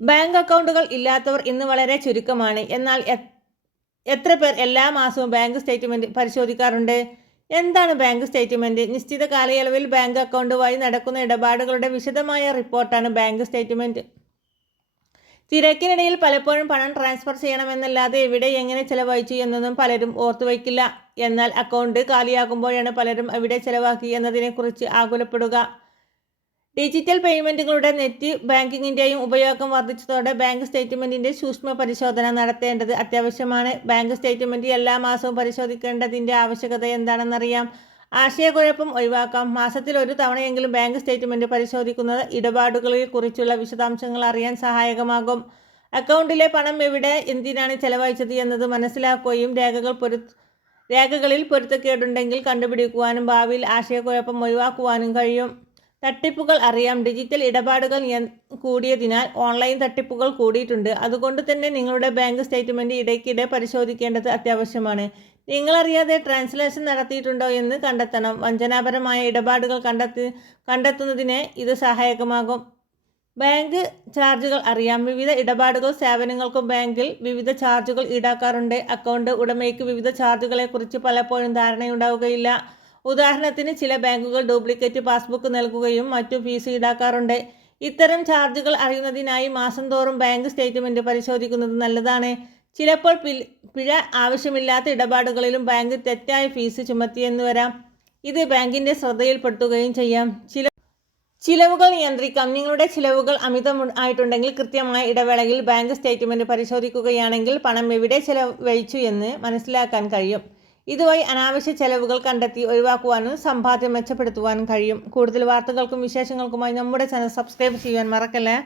Bank അക്കൗണ്ടുകൾ ഇല്ലാത്തവർ ഇന്ന് വളരെ ചുരുക്കമാണ്. എന്നാൽ എത്ര പേർ എല്ലാ മാസവും ബാങ്ക് സ്റ്റേറ്റ്മെന്റ് പരിശോധിക്കാറുണ്ട്? എന്താണ് ബാങ്ക് സ്റ്റേറ്റ്മെന്റ് നിശ്ചിത കാലയളവിൽ ബാങ്ക് അക്കൗണ്ടുമായി നടക്കുന്ന ഇടപാടുകളുടെ വിശദമായ റിപ്പോർട്ടാണ് ബാങ്ക് സ്റ്റേറ്റ്മെന്റ് തിരക്കിനിടയിൽ പലപ്പോഴും പണം ട്രാൻസ്ഫർ ചെയ്യണമെന്നല്ലാതെ എവിടെ എങ്ങനെ ചെലവഴിച്ചു എന്നൊന്നും പലരും ഓർത്തുവയ്ക്കില്ല എന്നാൽ അക്കൗണ്ട് കാലിയാകുമ്പോഴാണ് പലരും എവിടെ ചിലവാക്കി എന്നതിനെക്കുറിച്ച് ആകുലപ്പെടുക. ഡിജിറ്റൽ പേയ്മെന്റുകളുടെ നെറ്റ് ബാങ്കിങ്ങിന്റെയും ഉപയോഗം വർദ്ധിച്ചതോടെ ബാങ്ക് സ്റ്റേറ്റ്മെന്റിന്റെ സൂക്ഷ്മ പരിശോധന നടത്തേണ്ടത് അത്യാവശ്യമാണ്. ബാങ്ക് സ്റ്റേറ്റ്മെന്റ് എല്ലാ മാസവും പരിശോധിക്കേണ്ടതിന്റെ ആവശ്യകത എന്താണെന്നറിയാം. ആശയക്കുഴപ്പം ഒഴിവാക്കാം. മാസത്തിൽ ഒരു തവണയെങ്കിലും ബാങ്ക് സ്റ്റേറ്റ്മെന്റ് പരിശോധിക്കുന്നത് ഇടപാടുകളെ കുറിച്ചുള്ള വിശദാംശങ്ങൾ അറിയാൻ സഹായകമാകും. അക്കൗണ്ടിലെ പണം എവിടെ എന്തിനാണ് ചെലവഴിച്ചത് എന്നത് മനസ്സിലാക്കുകയും രേഖകൾ പൊരു രേഖകളിൽ പൊരുത്തക്കേടുണ്ടെങ്കിൽ കണ്ടുപിടിക്കുവാനും ഭാവിയിൽ ആശയക്കുഴപ്പം ഒഴിവാക്കുവാനും കഴിയും. തട്ടിപ്പുകൾ അറിയാം. ഡിജിറ്റൽ ഇടപാടുകൾ കൂടിയതിനാൽ ഓൺലൈൻ തട്ടിപ്പുകൾ കൂടിയിട്ടുണ്ട്. അതുകൊണ്ട് തന്നെ നിങ്ങളുടെ ബാങ്ക് സ്റ്റേറ്റ്മെന്റ് ഇടയ്ക്കിടെ പരിശോധിക്കേണ്ടത് അത്യാവശ്യമാണ്. നിങ്ങളറിയാതെ ട്രാൻസ്ലേഷൻ നടത്തിയിട്ടുണ്ടോ എന്ന് കണ്ടെത്തണം. വഞ്ചനാപരമായ ഇടപാടുകൾ കണ്ടെത്തി കണ്ടെത്തുന്നതിന് ഇത് സഹായകമാകും. ബാങ്ക് ചാർജുകൾ അറിയാം. വിവിധ ഇടപാടുകൾ സേവനങ്ങൾക്കും ബാങ്കിൽ വിവിധ ചാർജുകൾ ഈടാക്കാറുണ്ട്. അക്കൗണ്ട് ഉടമയ്ക്ക് വിവിധ ചാർജുകളെക്കുറിച്ച് പലപ്പോഴും ധാരണയുണ്ടാവുകയില്ല. ഉദാഹരണത്തിന് ചില ബാങ്കുകൾ ഡ്യൂപ്ലിക്കേറ്റ് പാസ്ബുക്ക് നൽകുകയും മറ്റു ഫീസ് ഈടാക്കാറുണ്ട്. ഇത്തരം ചാർജുകൾ അറിയുന്നതിനായി മാസം തോറും ബാങ്ക് സ്റ്റേറ്റ്മെന്റ് പരിശോധിക്കുന്നത് നല്ലതാണ്. ചിലപ്പോൾ പിഴ ആവശ്യമില്ലാത്ത ഇടപാടുകളിലും ബാങ്ക് തെറ്റായ ഫീസ് ചുമത്തിയെന്ന് വരാം. ഇത് ബാങ്കിന്റെ ശ്രദ്ധയിൽപ്പെടുത്തുകയും ചെയ്യാം. ചില ചിലവുകൾ നിയന്ത്രിക്കാം. നിങ്ങളുടെ ചിലവുകൾ അമിതം ആയിട്ടുണ്ടെങ്കിൽ കൃത്യമായ ഇടവേളയിൽ ബാങ്ക് സ്റ്റേറ്റ്മെന്റ് പരിശോധിക്കുകയാണെങ്കിൽ പണം എവിടെ ചിലവഴിച്ചു എന്ന് മനസ്സിലാക്കാൻ കഴിയും. ഇതുവഴി അനാവശ്യ ചെലവുകൾ കണ്ടെത്തി ഒഴിവാക്കുവാനും സമ്പാദ്യം മെച്ചപ്പെടുത്തുവാനും കഴിയും. കൂടുതൽ വാർത്തകൾക്കും വിശേഷങ്ങൾക്കുമായി നമ്മുടെ ചാനൽ സബ്സ്ക്രൈബ് ചെയ്യാൻ മറക്കല്ലേ?